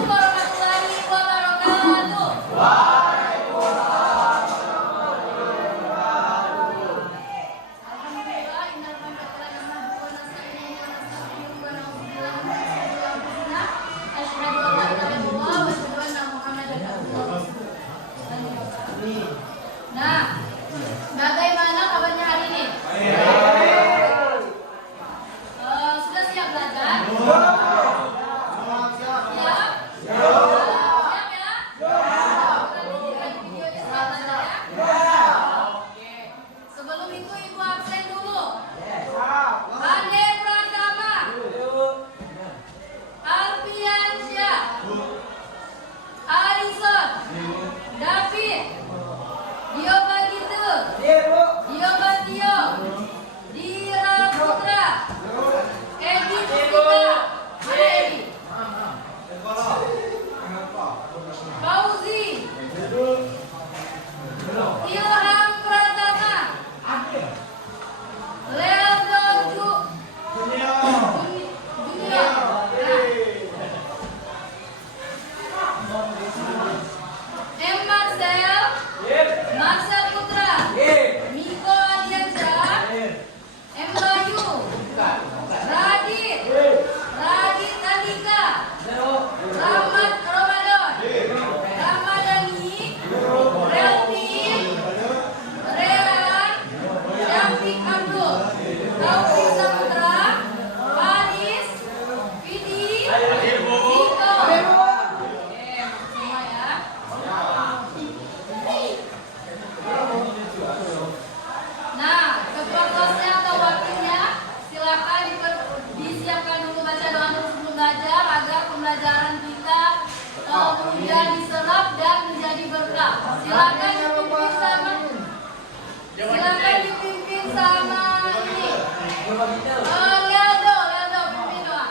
warahmatullahi wabarakatuh. Alhamdulillah, innal hamdalillah nahmaduhu wa nasta'inuhu wa nastaghfiruhu wa na'udzu billahi min shururi anfusina. Asyhadu an la ilaha illallah wa asyhadu anna Muhammadan abduhu wa rasuluh. Nah, bagaimana kabarnya hari ini? Sudah siap belajar? Siap? Siap ya? Perhatikan videonya setelah belajar ya? Oke. Sebelum itu ibu absen dulu. Ade Pratama, Alfiansyah, Arison, David, Dio Bagito, Dio Batio, Dira Putra, Edi Putra, Edi, Fauzi, Ilham Pratama, Leonardo Junior, M. Marcel Putra, Miko Adiansyah, M. Bayu, Radit Andika, Rahmat Ramadan, Ramadhani, Relvin, Rehan, Syafiq Abdul, Taufik Saputra, Faris, Vidi, Ziko. Semua ya. Nah, ketua atau wakilnya silakan disiapkan dulu baca doa sebelum belajar agar pembelajaran kita kemudian diserap dan menjadi berkah. Silakan dipimpin sama ini. Lealdo pimpin doa.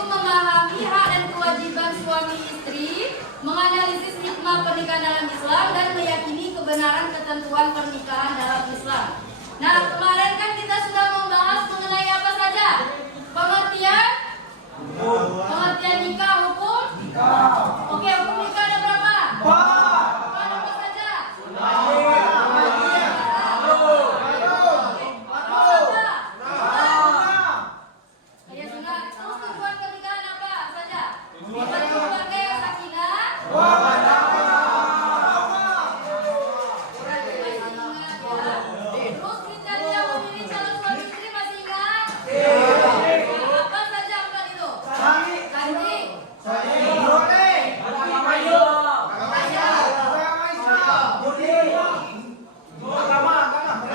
yaitu memahami hak dan kewajiban suami istri, menganalisis hikmah pernikahan dalam Islam, dan meyakini kebenaran ketentuan pernikahan dalam Islam. Nah, kemarin kan kita sudah membahas mengenai apa saja? Pengertian nikah, hukum. Oke, hukum nikah ada berapa? Apa saja? Ya sudah. Terus tujuan pernikahan apa saja? Membangun keluarga yang sakinah. Terus kriteria memilih calon suami istri masih ingat? Apa saja empat itu? Cantik.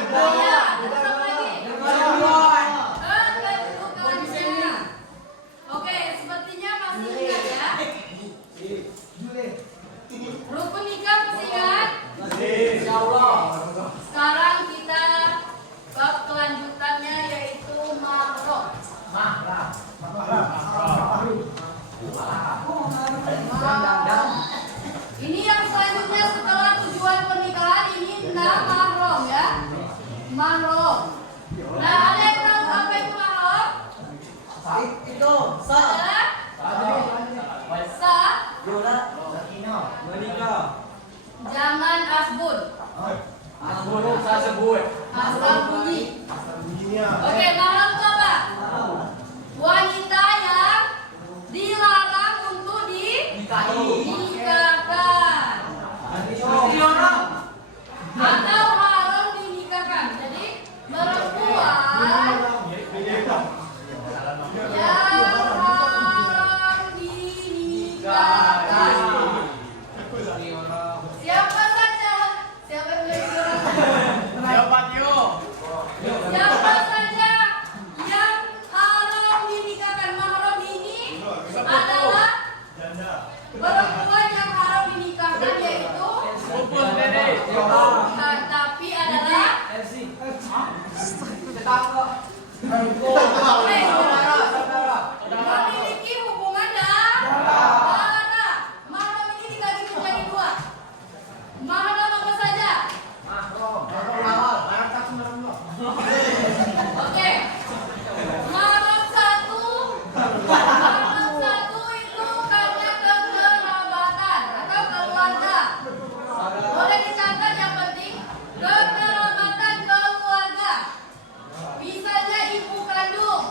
Kaya. Terus apa lagi? Kedudukannya. Oke, sepertinya masih ingat ya. Rukun nikah masih ingat? Sekarang kita bab kelanjutannya yaitu mahram. Ini yang selanjutnya setelah tujuan pernikahan, ini mahram ya. Mahram. Nah, ada yang tahu apa itu mahram? Adalah jangan asbun. Asal bunyi. Oke, mahram itu apa? Wanita yang dilarang untuk dinikahkan atau haram dinikahkan. Jadi perempuan yang haram dinikahkan. Siapa saja? Siapa yang boleh bilang? Siapa saja yang haram dinikahkan? Mahram ini adalah perempuan yang haram dinikahkan, yaitu tapi adalah memiliki hubungan darah. Mahram ini dibagi menjadi dua. Mahram apa saja? Oke. Mahram satu itu karena kekerabatan atau keluarga. Boleh dicatat yang penting, kekerabatan keluarga. Misalnya ibu kandung,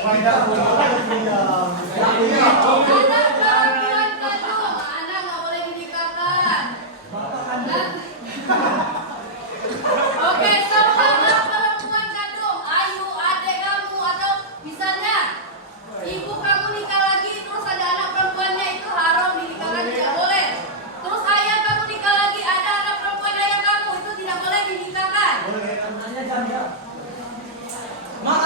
perempuan kandung, anak nggak boleh dinikahkan. Oke, sama perempuan kandung, ayu, adik kamu atau misalnya ibu kamu nikah lagi terus ada anak perempuannya itu haram dinikahkan, tidak boleh. Terus ayah kamu nikah lagi ada anak perempuan ayah kamu itu tidak boleh dinikahkan. Nah,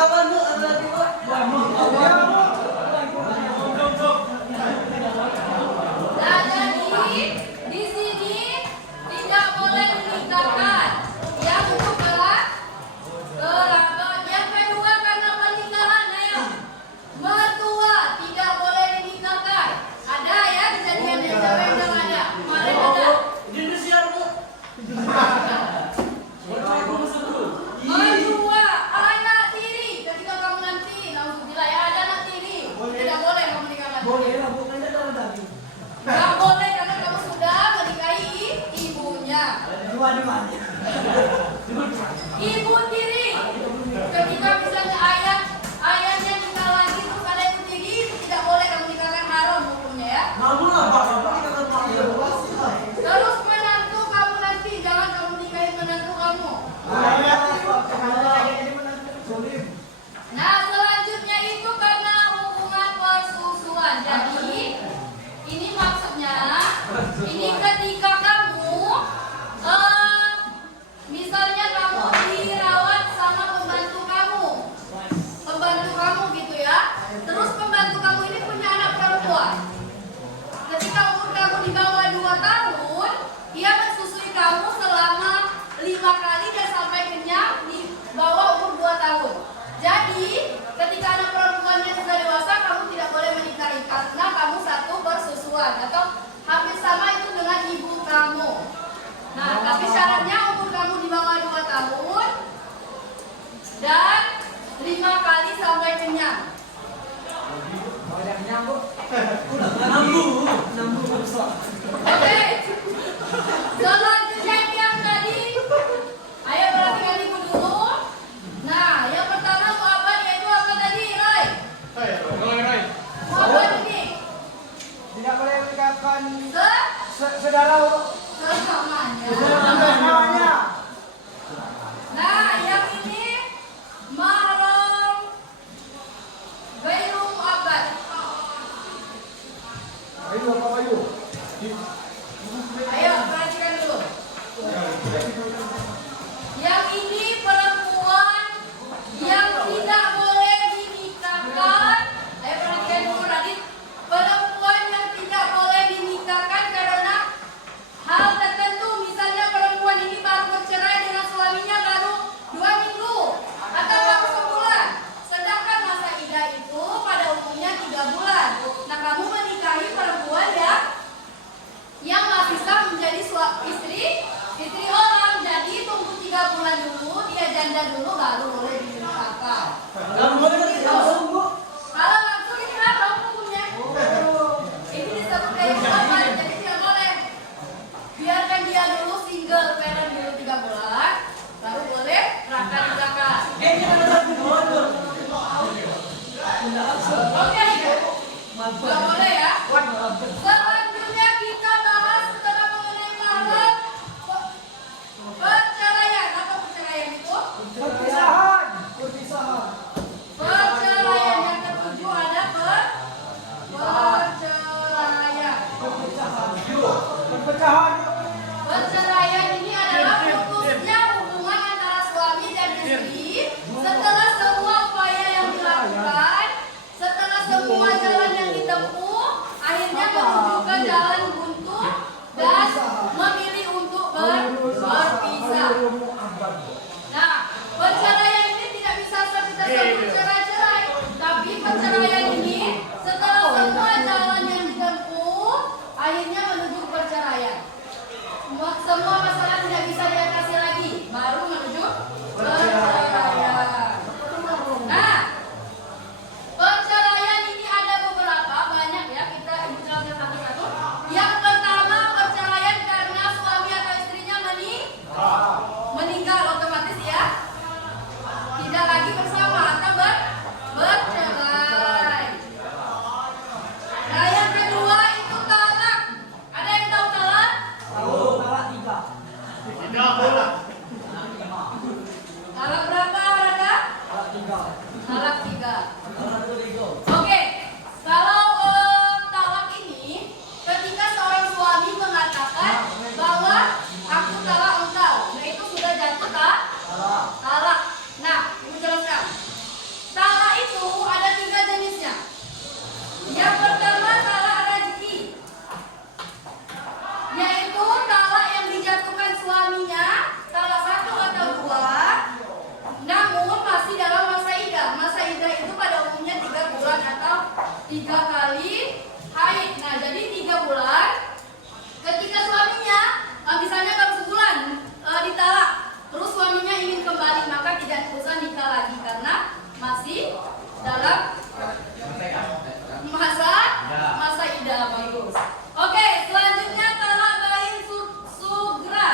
jadi di sini tidak boleh dinikahkan. Yang yang kedua karena pernikahan, ayo. Mertua tidak boleh dinikahkan. Ada ya kejadian yang sedang ada. Kemarin ada. Mertua, anak tiri. Ketika kamu nanti, alhamdulillah ya ada anak tiri, tidak boleh kamu nikahkan. Tidak boleh karena kamu sudah menikahi ibunya. Ibu tiri, ketika misalnya ayahnya nikah lagi terus ada ibu tiri, itu tidak boleh kamu nikahkan, haram hukumnya ya. Terus menantu kamu nanti, jangan kamu nikahin menantu kamu. Nah, selanjutnya itu karena hubungan persusuan. Jadi ini maksudnya, ini ketika kamu misalnya kamu dirawat sama pembantu kamu gitu ya. Terus pembantu kamu ini punya anak perempuan. Ketika umur kamu di bawah 2 tahun, dia mensusui kamu selama 5 kali dan sampai kenyang di bawah umur 2 tahun. Jadi, ketika anak perempuannya sudah dewasa, kamu tidak boleh menikahi karena kamu satu persusuan atau hampir sama itu dengan ibu Oke, kalau talak ini ketika seorang suami mengatakan bahwa aku talak engkau, nah itu sudah jatuh talak. Nah, ibu jelaskan. Talak itu ada 3 jenisnya. Yang pertama talak raj'i, yaitu talak yang dijatuhkan suaminya, talak 1 atau 2, namun masih dalam masa iddah. Masa iddah itu pada umumnya 3 bulan atau 3 kali haid. Nah, jadi 3 bulan ketika suaminya misalnya baru sebulan ditalak, terus suaminya ingin kembali, maka tidak usah nikah lagi karena masih dalam masa iddah. Bagus. Oke, selanjutnya talak bain sugra,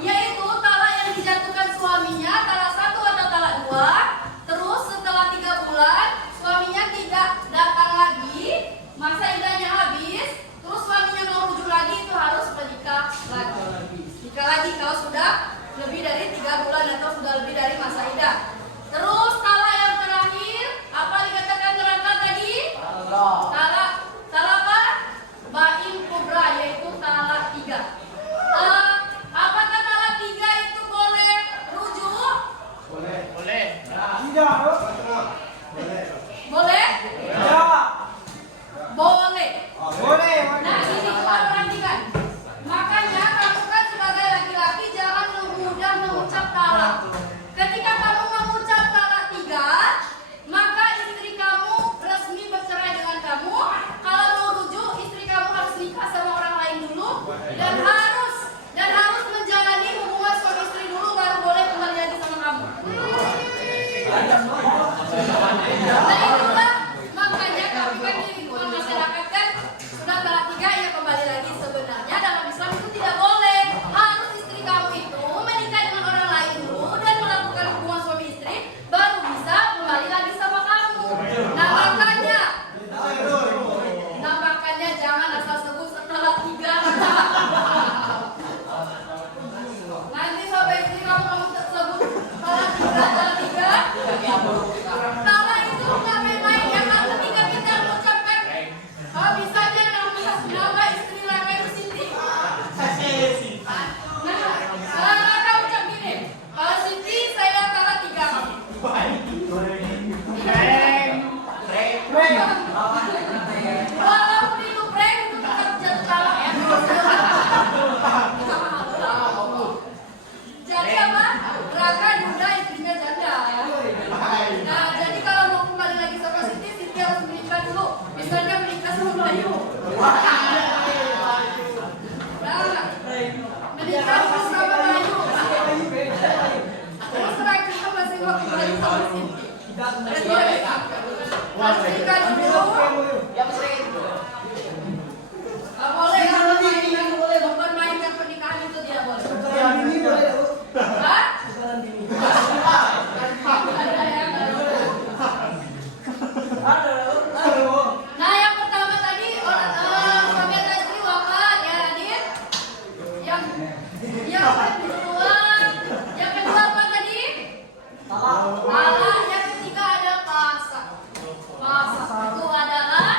yaitu talak yang dijatuhkan suaminya, talak 1 atau talak 2, terus setelah 3 bulan suaminya tidak datang lagi, masa iddahnya habis, terus suaminya mau rujuk lagi, itu harus menikah lagi. Nikah lagi kalau sudah lebih dari 3 bulan atau sudah lebih dari masa iddah. Terus talak yang terakhir, apa dikatakan neraka tadi? Talak apa? Bain kubra, yaitu talak 3. Apakah talak 3 itu boleh rujuk? Boleh. Tidak. Boleh? Tidak. Boleh. Boleh. Nah, ini coba perhatikan. Makanya kamu kan sebagai laki-laki jangan mudah mengucap talak. Ketika kamu mengucap talak 3, maka istri kamu resmi bercerai dengan kamu. Kalau mau rujuk, istri kamu harus nikah sama orang lain dulu dan harus menjalani hubungan suami istri dulu, baru boleh kembali lagi sama kamu. Nah, itulah makanya kami kan di lingkungan masyarakat kan sudah talak 3 ya kembali lagi. Sebenarnya dalam Islam itu tidak boleh. Harus istri kamu itu menikah dengan orang lain dulu dan melakukan hubungan suami istri, baru bisa kembali lagi sama kamu. Nah makanya jangan asal sebut talak 3. Nanti sampai istri kamu sebut talak 3. Talak itu nggak main-main ya, kan ketika kita mengucapkan misalnya nama istri Raka itu Siti. Nah, Raka ucap gini, Siti saya talak 3 kamu. Walaupun itu prank, itu tetap jatuh talak ya. Jadi apa? Raka duda, istrinya janda ya. Nah, jadi kalau mau kembali lagi sama Siti, Siti harus menikah dulu. Misalnya menikah sama Bayu. Nah, menikah dulu sama Bayu. Terus Raka masih mau kembali sama Siti. Harus menikah dulu. Boleh kalau mempermainkan pernikahan itu tidak boleh. Hah? Nah, yang pertama tadi suami atau istri wafat ya, Adit. Yang kedua apa tadi? Talak. Yang ketiga ada pasa. Itu adalah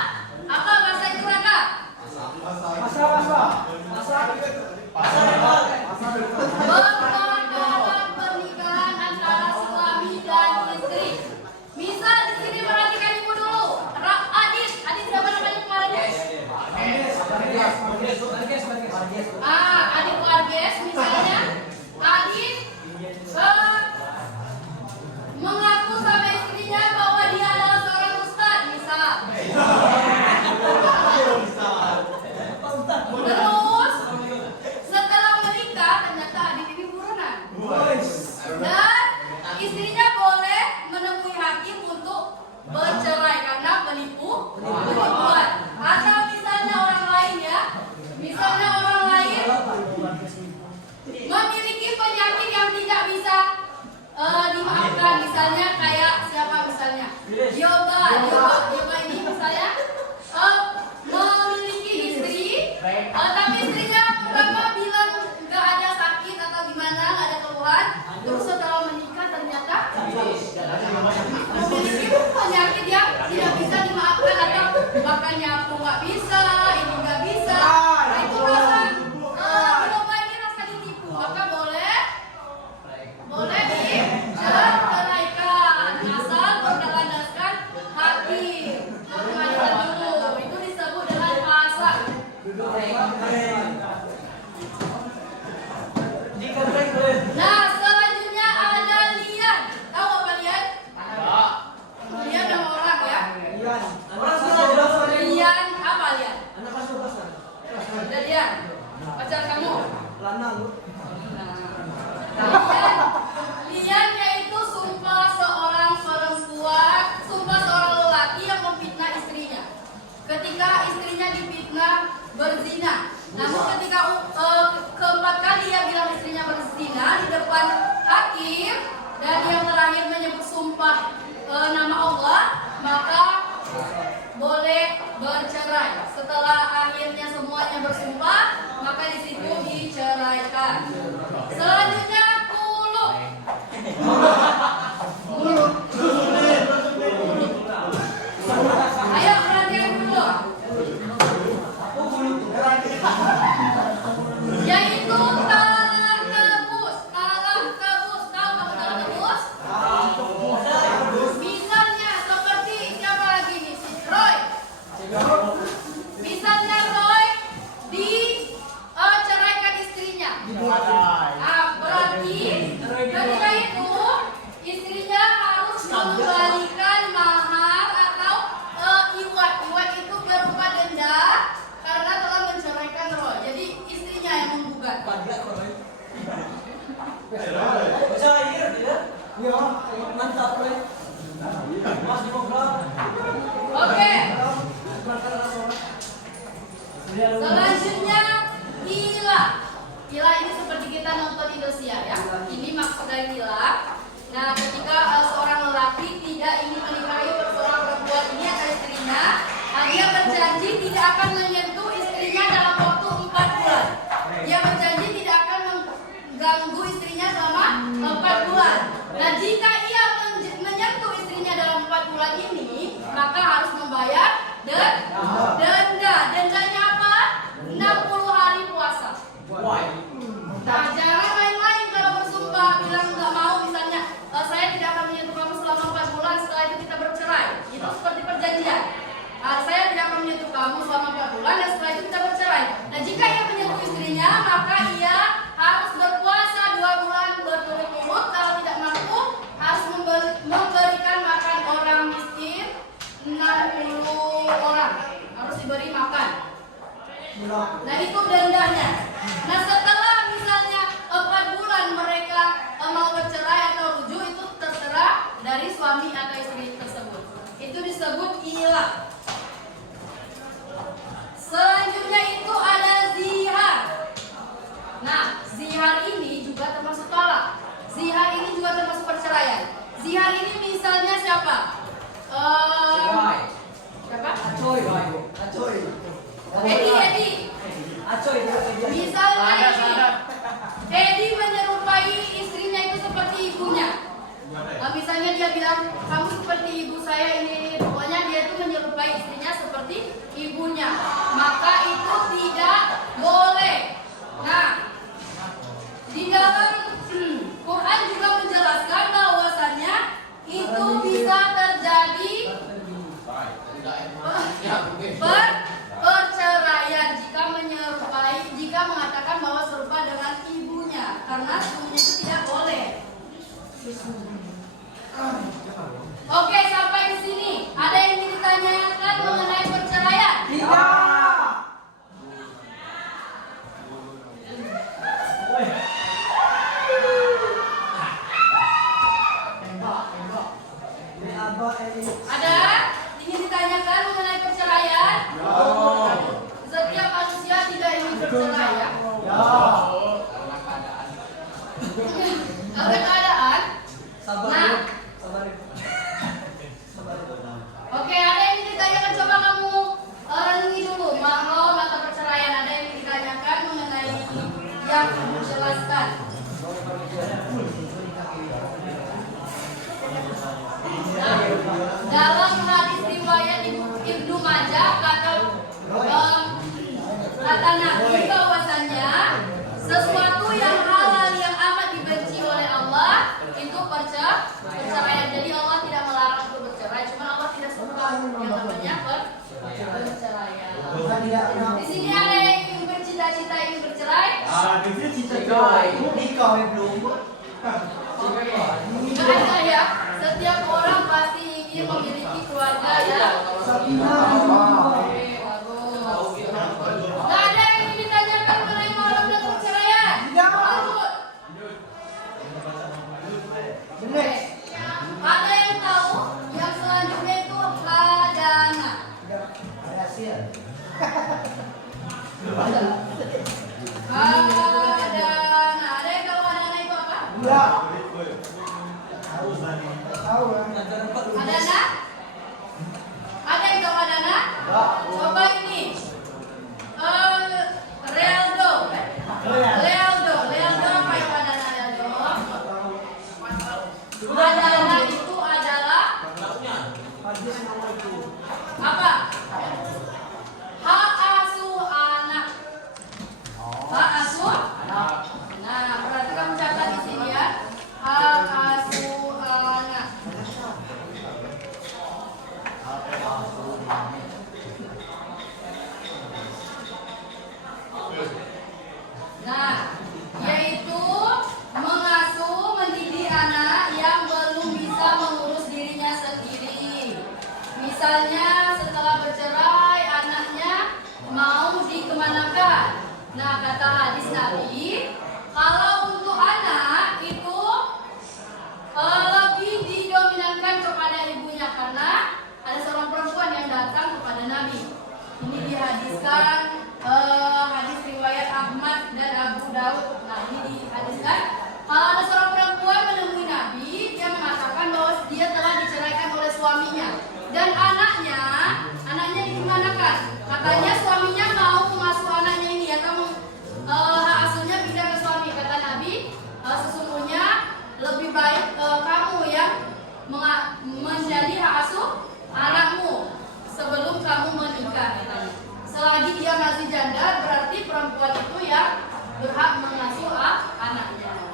apa bahasa itu, Raka? Pembatalan pernikahan antara suami dan istri. Misal di sini perhatikan ibu dulu. Adit siapa namanya kemarin? Adit Warges misalnya. Adit mengaku sama istrinya bahwa dia adalah seorang ustadz, misal. Terus setelah menikah ternyata Adit ini buronan. Dan istrinya boleh menemui hakim untuk bercerai karena penipuan. Atau misalnya orang lain ya, memiliki penyakit yang tidak bisa dimaafkan, misalnya kayak siapa misalnya Yoga ini misalnya memiliki istri, tapi istrinya bilang nggak ada sakit atau gimana, nggak ada keluhan, terus setelah menikah ternyata memiliki penyakit misalkan nyapu nggak bisa, ini nggak bisa, nah itu rasa dicoba ini rasa ditipu, maka boleh diceraikan asal berlandaskan hakim pengadilan dulu. Itu disebut dengan puasa. Nah, selanjutnya ada lian. Tahu apa lian? Lian nama orang ya. Lian apa lian? Ada lian. Pacar kamu? Lian yaitu sumpah seorang perempuan, sumpah seorang lelaki yang memfitnah istrinya. Ketika istrinya difitnah berzina, namun ketika keempat kali ia bilang istrinya berzina di depan hakim dan yang terakhir menyebut sumpah nama Allah, maka boleh bercerai. Setelah akhirnya semuanya bersumpah, maka di situ diceraikan. Selanjutnya kulub. Ayo perhatikan dulu. Yaitu talak tebus. Talak tebus. Tahu kamu talak tebus? Misalnya seperti siapa lagi nih? Si Roy. Misalnya Roy diceraikan istrinya. Berarti ketika itu istrinya harus mengembalikan mahar atau iwat. Iwat itu berupa denda karena telah menceraikan Roy. Jadi istrinya yang menggugat. Oke. Selanjutnya ilah. Ilah ini seperti kita nonton Indosiar ya. Ini maksud dari ilah. Nah, ketika seorang lelaki tidak ingin menikahi seorang perempuan ini atau istrinya, dia berjanji tidak akan menyentuh istrinya dalam waktu 4 bulan. Dia berjanji tidak akan mengganggu istrinya selama 4 bulan. Nah, jika ia menyentuh istrinya dalam 4 bulan ini, maka harus membayar denda. Dendanya apa? 60 hari puasa. Nah, jangan main-main kalau bersumpah bilang nggak mau, misalnya saya tidak akan menyentuh kamu selama 4 bulan, setelah itu kita bercerai. Itu seperti perjanjian. Saya tidak akan menyentuh kamu selama 4 bulan dan setelah itu kita bercerai. Nah, jika ia menyentuh istrinya, maka ia harus berpuasa 2 bulan berturut-turut. Kalau tidak mampu, harus memberikan makan orang miskin 60 orang. Harus diberi makan. Nah, itu dendanya. Nah, setelah misalnya 4 bulan mereka mau bercerai atau rujuk, itu terserah dari suami atau istri tersebut. Itu disebut ilah. Selanjutnya itu ada zihar. Nah, zihar ini juga termasuk talak. Zihar ini juga termasuk perceraian. Zihar ini misalnya siapa? Siapa? Edi. Misalnya Edi menyerupai istrinya itu seperti ibunya. Misalnya dia bilang kamu seperti ibu saya ini, pokoknya dia itu menyerupai istrinya seperti ibunya, maka itu tidak boleh. Nah, di dalam Quran juga menjelaskan bahwasannya itu bisa terjadi perceraian jika mengatakan bahwa serupa dengan ibunya, karena semuanya itu tidak boleh. Oke, sampai di sini ada yang ingin ditanyakan mengenai perceraian? Ada ingin ditanyakan mengenai perceraian? Setiap manusia tidak ingin bercerai ya? Karena keadaan. Nikah belum. Nggak ada ya. Setiap orang pasti ingin memiliki keluarga ya. Oke, bagus. Nggak ada yang ingin ditanyakan mengenai malam dan perceraian. Lanjut. Oke. Ada yang tahu yang selanjutnya itu hadana. Hadana. Ada yang tahu hadana itu apa? Hadana? Ada yang tahu hadana? Coba ini. Realdo. Realdo apa yang hadana Realdo? Hadana itu adalah apa? Hak asuh anak. Hak asuh anak. Nah, berarti kamu catat di sini ya. Hak asuh anak. Nah, yaitu mengasuh, mendidik anak yang belum bisa mengurus dirinya sendiri. Misalnya setelah bercerai anaknya mau dikemanakan. Nah, kata hadis Nabi, kalau untuk anak itu lebih didominankan kepada ibunya karena ada seorang perempuan yang datang kepada Nabi. Ini dihadiskan hadis riwayat Ahmad dan Abu Daud. Nah, ini dihadiskan kalau ada seorang perempuan menemui Nabi, dia mengatakan bahwa dia telah diceraikan oleh suaminya dan anaknya dikemanakan. Katanya suaminya mau mengasuh anaknya ini ya, kamu hak asuhnya pindah ke suami. Kata Nabi, sesungguhnya lebih baik kamu yang menjadi hak asuh anakmu sebelum kamu menikah. Katanya. Selagi dia masih janda, berarti perempuan itu yang berhak mengasuh anaknya.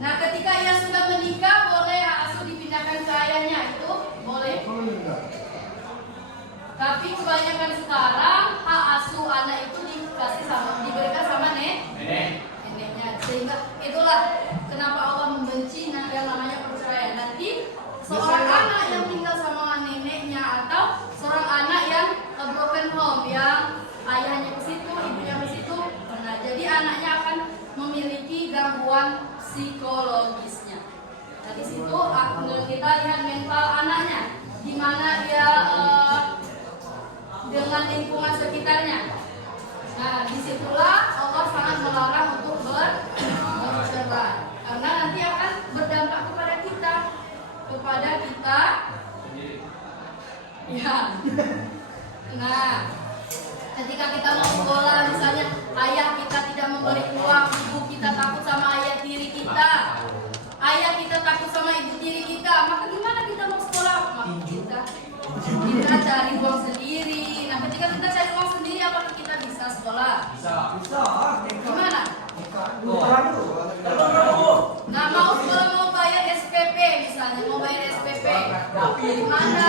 Nah, ketika ia sudah menikah, boleh hak asuh dipindahkan ke ayahnya, itu boleh. Tapi kebanyakan sekarang hak asuh anak itu diberikan sama neneknya. Sehingga itulah kenapa Allah membenci yang namanya perceraian. Nanti seorang anak yang tinggal sama neneknya atau seorang anak yang broken home yang ayahnya ke situ, ibunya ke situ. Nah, jadi anaknya akan memiliki gangguan psikologisnya. Nah, di situ kita lihat mental anaknya, di mana dia dengan lingkungan sekitarnya. Nah, disitulah Allah sangat melarang untuk bercerai, karena nanti akan berdampak kepada kita. Ya. Nah, ketika kita mau sekolah, misalnya ayah kita tidak memberi uang, ibu kita takut sama ayah tiri kita, ayah kita takut sama ibu tiri kita, maka gimana kita mau sekolah? Maka kita cari uang sendiri. Nah, ketika kita cari uang sendiri, apakah kita bisa sekolah? Bisa. Gimana? Nah, mau sekolah, mau bayar SPP misalnya, mau bayar SPP, gimana?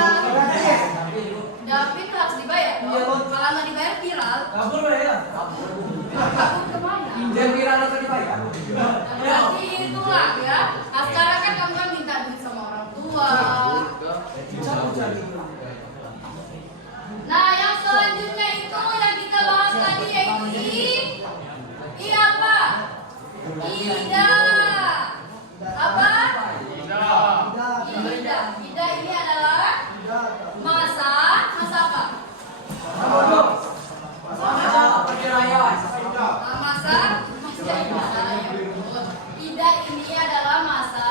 David harus dibayar. Kalau nggak dibayar viral. Kabur ya. Kabur kemana? Dia viral atau dibayar? Nah, berarti itulah ya. Nah, sekarang kan kamu kan minta duit sama orang tua. Nah, yang selanjutnya itu yang kita bahas tadi yaitu I apa? Ida. Apa? Ida. Ida ini adalah masa apa? Masa perceraian. Masa ida ini adalah masa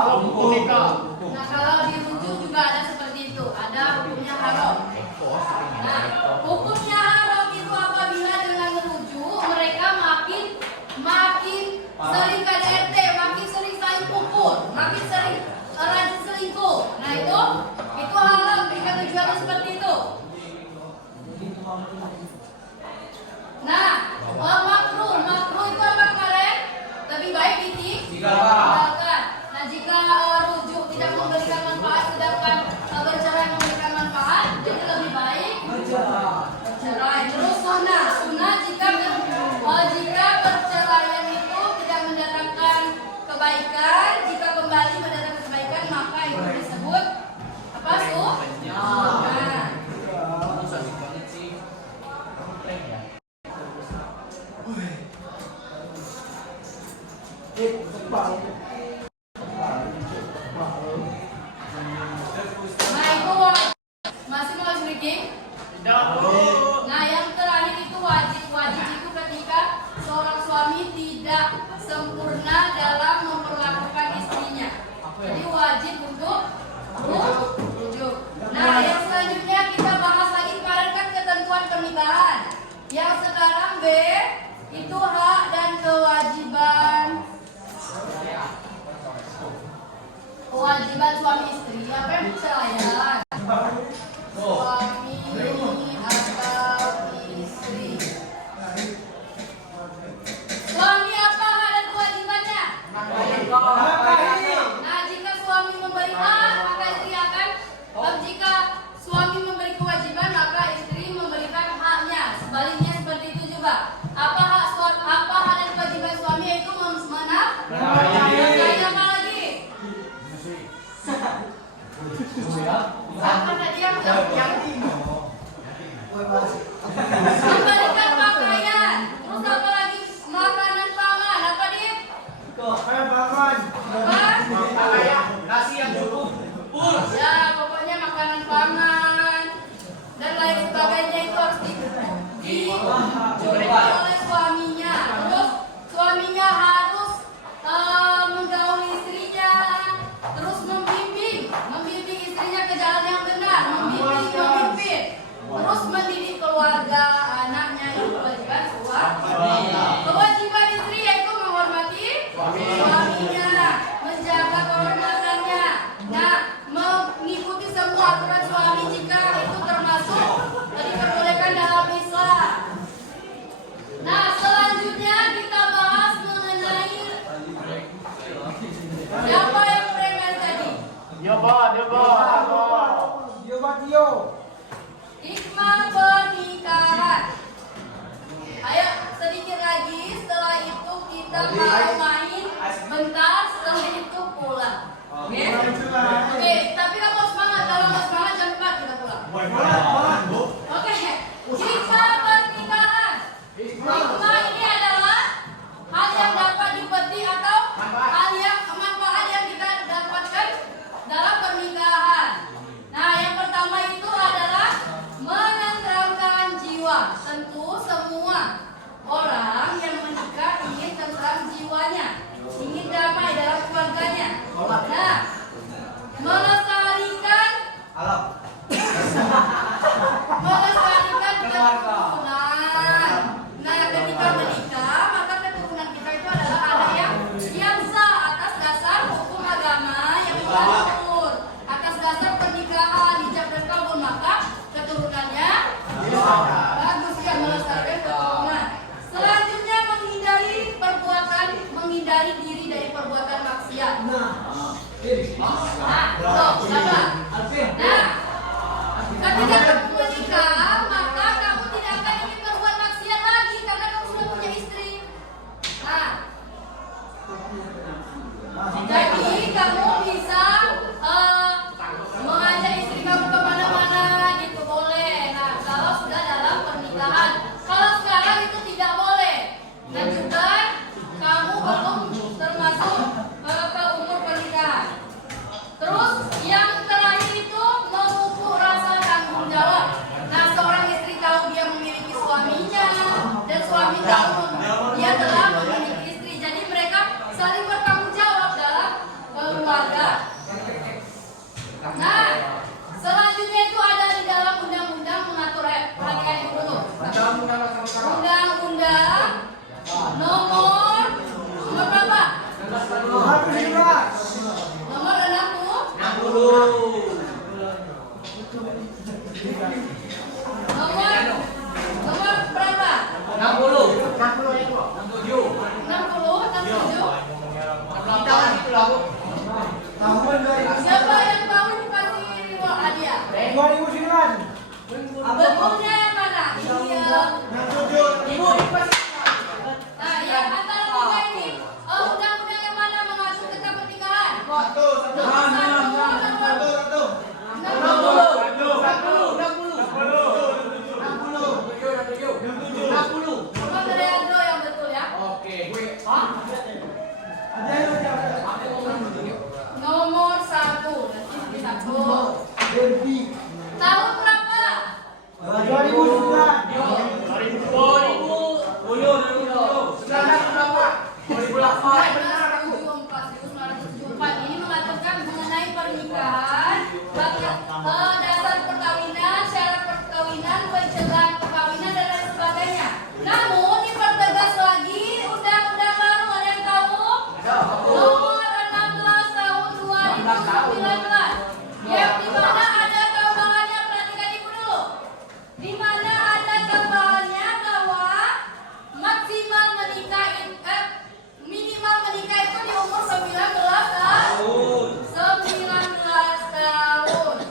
Nah, kalau dirujuk juga ada seperti itu. Ada hukumnya haram. Nah, hukumnya haram itu apabila dengan merujuk mereka makin sering KDRT, makin sering saling pukul, makin sering rajin selingkuh. Nah, itu haram jika tujuannya seperti itu. Nah, makruh itu apa kemarin? Lebih baik ditinggalkan. Nah, jika rujuk tidak memberikan manfaat sedangkan bercerai memberikan manfaat, jadi lebih baik bercerai. Terus sunnah jika perceraian itu tidak mendatangkan kebaikan, jika kembali mendatangkan kebaikan maka itu disebut apa? Sunnah. Nah, itu masih mau speaking? Nah, yang terakhir itu wajib itu ketika seorang suami tidak sempurna dalam memperlakukan istrinya. Jadi wajib untuk rujuk. Nah, yang selanjutnya kita bahas lagi kemarin kan ketentuan pernikahan. Yang sekarang B itu hak dan kewajiban suami istri. Apa yang perceraian? Suami atau istri. Suami apa hak dan kewajibannya? Nah, jika suami memberi hak, maka istri akan. Jika suami memberi kewajiban, maka istri memberikan haknya. Sebaliknya seperti itu juga. Apa hak dan kewajiban suami yaitu menafkahi apa lagi? Apa tadi yang memberikan pakaian. Terus apa lagi? Makanan pangan. Apa dia? Nasi yang cukup. Ya, pokoknya makanan pangan dan lain sebagainya itu harus dicukupi oleh suaminya. Terus suaminya harus menggauli istrinya, terus membimbing istrinya ke jalan yang benar, memimpin, terus mendidik keluarga anaknya itu kewajiban suami. Kewajiban istri yaitu menghormati suaminya, menjaga kehormatannya. Nah, mengikuti semua aturan suami jika itu termasuk diperbolehkan dalam Islam. Nah, selanjutnya kita bahas mengenai siapa yang preman tadi? Hikmah pernikahan. Ayo sedikit lagi, setelah itu kita mau main bentar, setelah itu pulang. Oke, tapi kamu harus semangat. Kalau nggak semangat jangan lupa kita pulang. Oke, hikmah pernikahan. Hikmah ini adalah hal yang dapat dipetik atau manfaat yang kita dapatkan dalam pernikahan. Nah, yang pertama itu adalah menenteramkan jiwa. Tentu semua orang yang menikah ingin tentram jiwanya, ingin damai dalam keluarganya. Nah, melestarikan keturunan. Nah, ketika menikah, maka keturunan kita itu adalah anak yang sah atas dasar hukum agama yang mengatur. Atas dasar pernikahan, hijab dan kabul, maka keturunannya bagus ya, melestarikan keturunan. Selanjutnya menghindari diri dari perbuatan maksiat. Nah, ketika kamu menikah, maka kamu tidak akan ingin berbuat maksiat lagi karena kamu sudah punya istri. Nah, jadi kamu bisa mengajak istri kamu kemana-mana gitu, boleh. Nah, kalau sudah dalam pernikahan. Kalau sekarang itu tidak boleh. Dan juga kamu belum termasuk ke umur pernikahan. Terus yang pencegahan perkawinan dan lain sebagainya. Namun dipertegas lagi undang-undang baru, ada yang tahu? Nomor 16 tahun 2019 yang dimana ada tambahannya, perhatikan ibu dulu, dimana ada tambahannya bahwa maksimal menikah minimal menikah itu di umur 19 tahun. 19 tahun.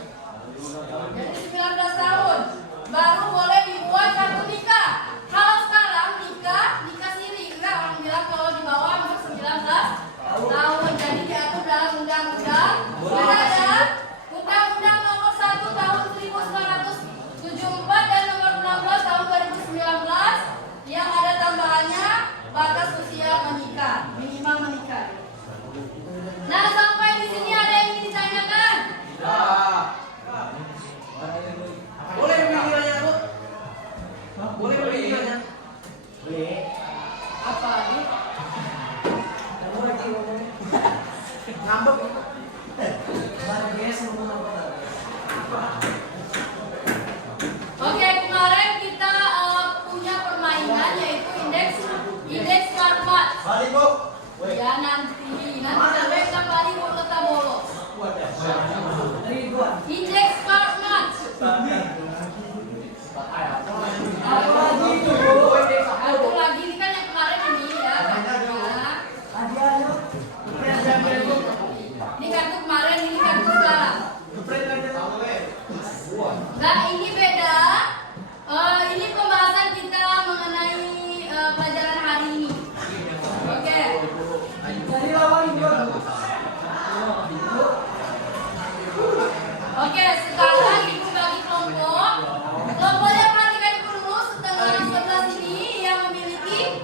Jadi 19 tahun baru boleh dibuat kartu nikah. Kalau sekarang nikah siri, enggak, orang bilang kalau di bawah umur 19 tahun. Jadi diatur dalam undang-undang. Sudah ada Undang-Undang Nomor 1 Tahun 1974 dan Nomor 16 Tahun 2019 yang ada tambahannya batas usia menikah, minimal menikah. Nah, sampai di sini ada yang ingin ditanyakan? Boleh videonya, Bu? Boleh videonya? Boleh. Apa ini? Ngambek. Oke, kemarin kita punya permainan yaitu indeks smart match. Balik, Bu. Ya nanti sampai kembali mau tetap bolos. Indeks smart match. Aku lagi ini kan yang kemarin ini ya. Ini kartu kemarin, ini kartu sekarang. Nah ini beda. Ini pembahasan kita mengenai pelajaran hari ini. Oke. Oke, sekarang ibu bagi kelompok. Kelompoknya perhatikan ibu dulu setengah sebelah sini yang memiliki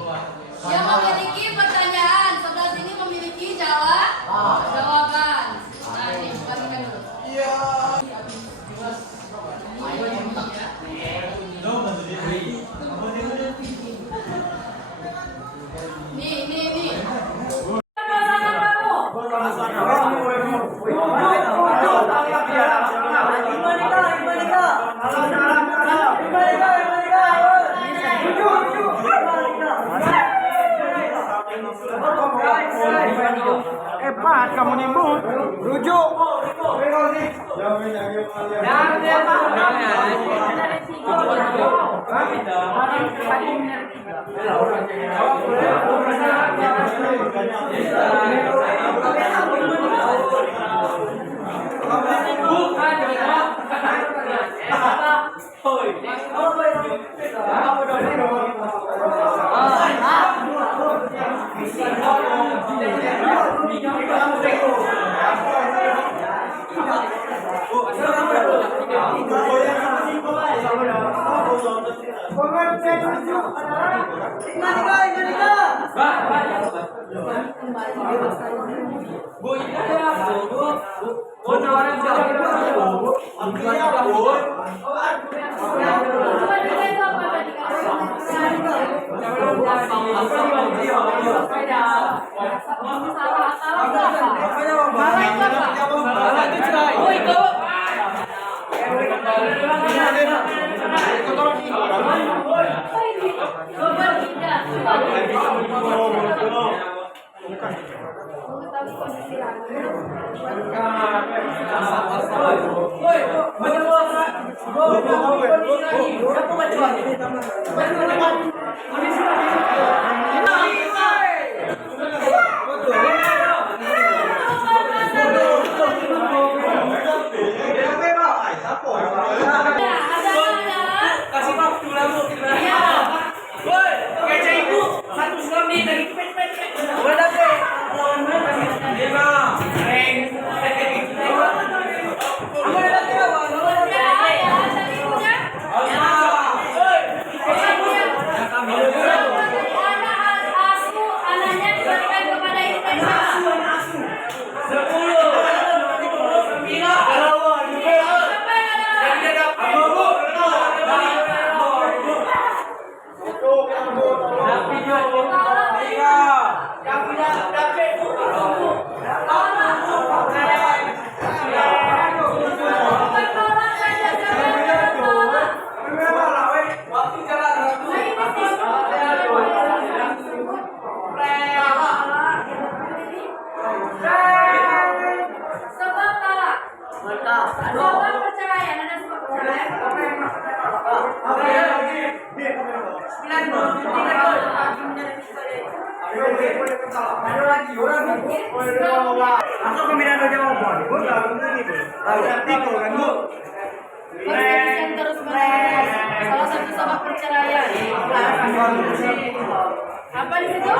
pertanyaan, sebelah sini memiliki jawaban. Nah ini bagikan dulu. Nih. Hebat kamu nimut. Rujuk. Tadi lagi orang Bu. Masuk pembinaan jawaban. Bu, ini Bu. Tiko kan Bu. Perselisihan terus menerus. Salah satu sebab perceraian. Apa di situ?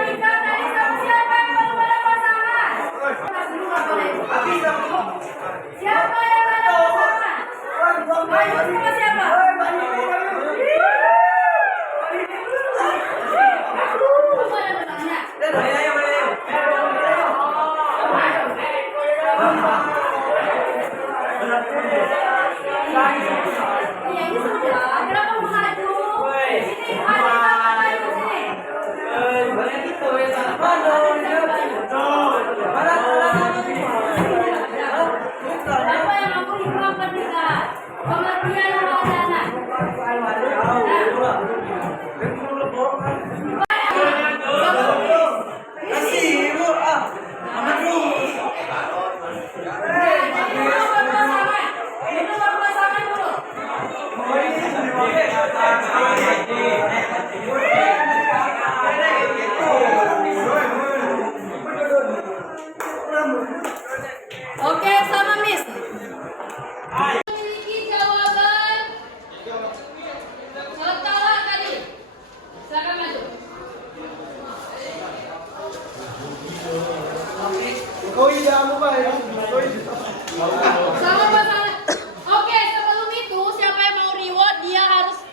Nikah dari sama siapa yang belum ada pasangan? Siapa yang ada pasangan? Ayo sama siapa? Apa ada pasangannya? Ya ini sudah. Kenapa mengadu? Sini, ayo sini. Siapa yang aku ikhlaskan nikah? Pengertian wacana. Oke, sama Miss. Memiliki jawaban setelah tadi. Silakan maju. Sama pasangan. Oke, sebelum itu siapa yang mau reward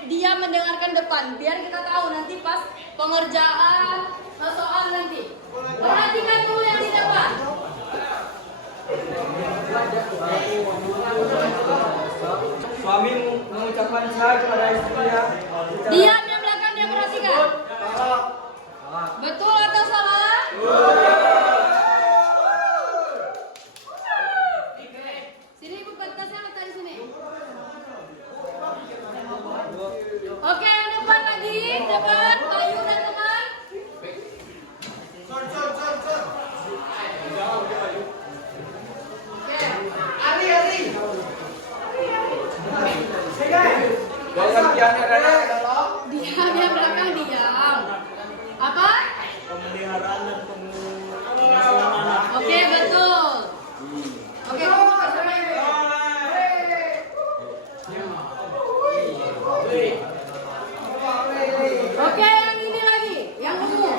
dia mendengarkan depan biar kita tahu nanti pas pengerjaan soal nanti. Perhatikan dulu yang di depan. Suami mengucapkan syahadat kepada istrinya. Diam yang belakang dia perhatikan. Betul atau salah? Sini ibu kertasnya letak di sini. Oke, yang depan lagi, depan Bayu dan teman. Diam yang belakang diam. Apa? Oke, betul. Oke, sama ibu. Oke, yang ini lagi, yang ungu.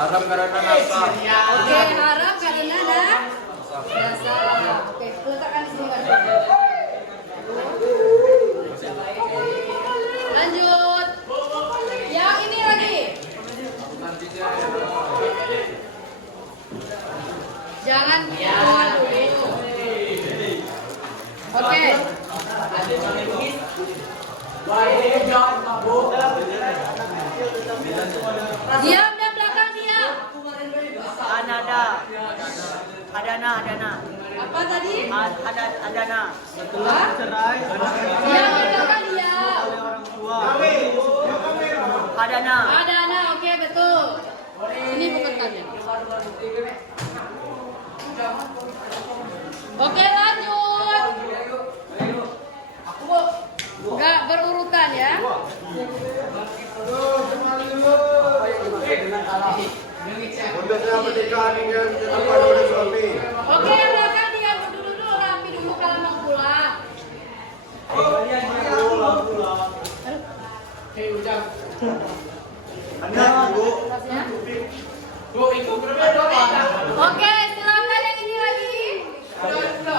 Harap karena nafkah. Oke, harap karena dasar. Oke, letakkan di sini kan. Lanjut. Yang ini lagi. Jangan keluar dulu. Oke. Diam dan belakang diam. Adana. Apa tadi? Adana. Hah? Diam dan belakang diam. Adana. Ada, oke betul. Ini bukan tanya. Oke lanjut. Enggak berurutan ya. Oke yang belakang dia dulu rapi dulu kalau mau pulang. Oke, silakan yang ini lagi. Coba.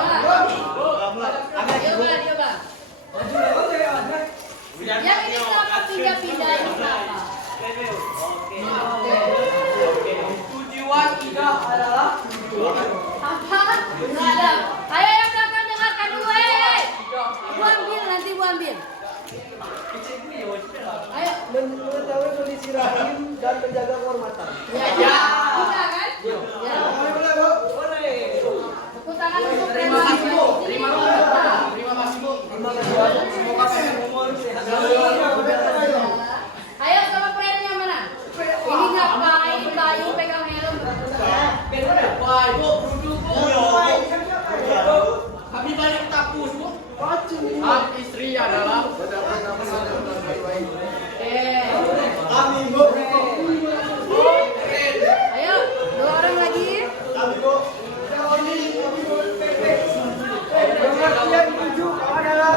Yang ini kenapa pindah-pindah ini kenapa? Tujuan tidak adalah Apa? Nggak ada. Ayo yang belakang dengarkan dulu. Bu ambil nanti Bu ambil. Ayo. mengetahui kondisi rahim dan menjaga kehormatan. Ya. Bisa kan? Ya. Boleh, Bu? Boleh. Kami balik tapus bu. Hak istri adalah Ayo, 2 orang lagi. Pengertian tujuh adalah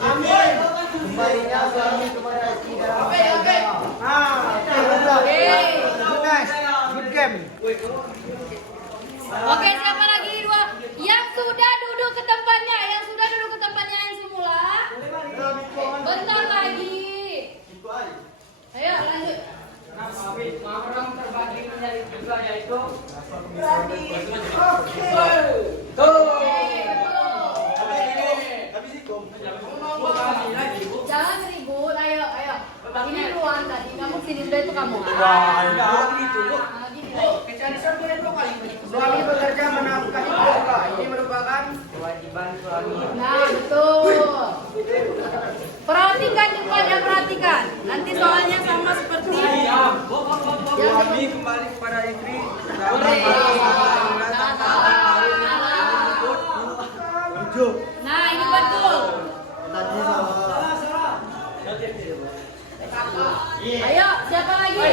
amin. Kembalinya suami kepada istri dalam keluarga. Good game. Oke, siapa lagi 2? Yang sudah duduk ke tempatnya, yang semula. Bentar lagi. Ayo lanjut. orang terbagi menjadi 3 yaitu Jangan ribut, ayo. Ini ruang tadi, kamu sini udah itu kamu. kecantikan boleh 2 kali. Suami bekerja menafkahi keluarga. Ini merupakan kewajiban suami. Nah, betul. Perhatikan depannya, perhatikan. Nanti soalnya sama seperti Suami kembali kepada istri. Nah, ini betul. Ayo, siapa lagi?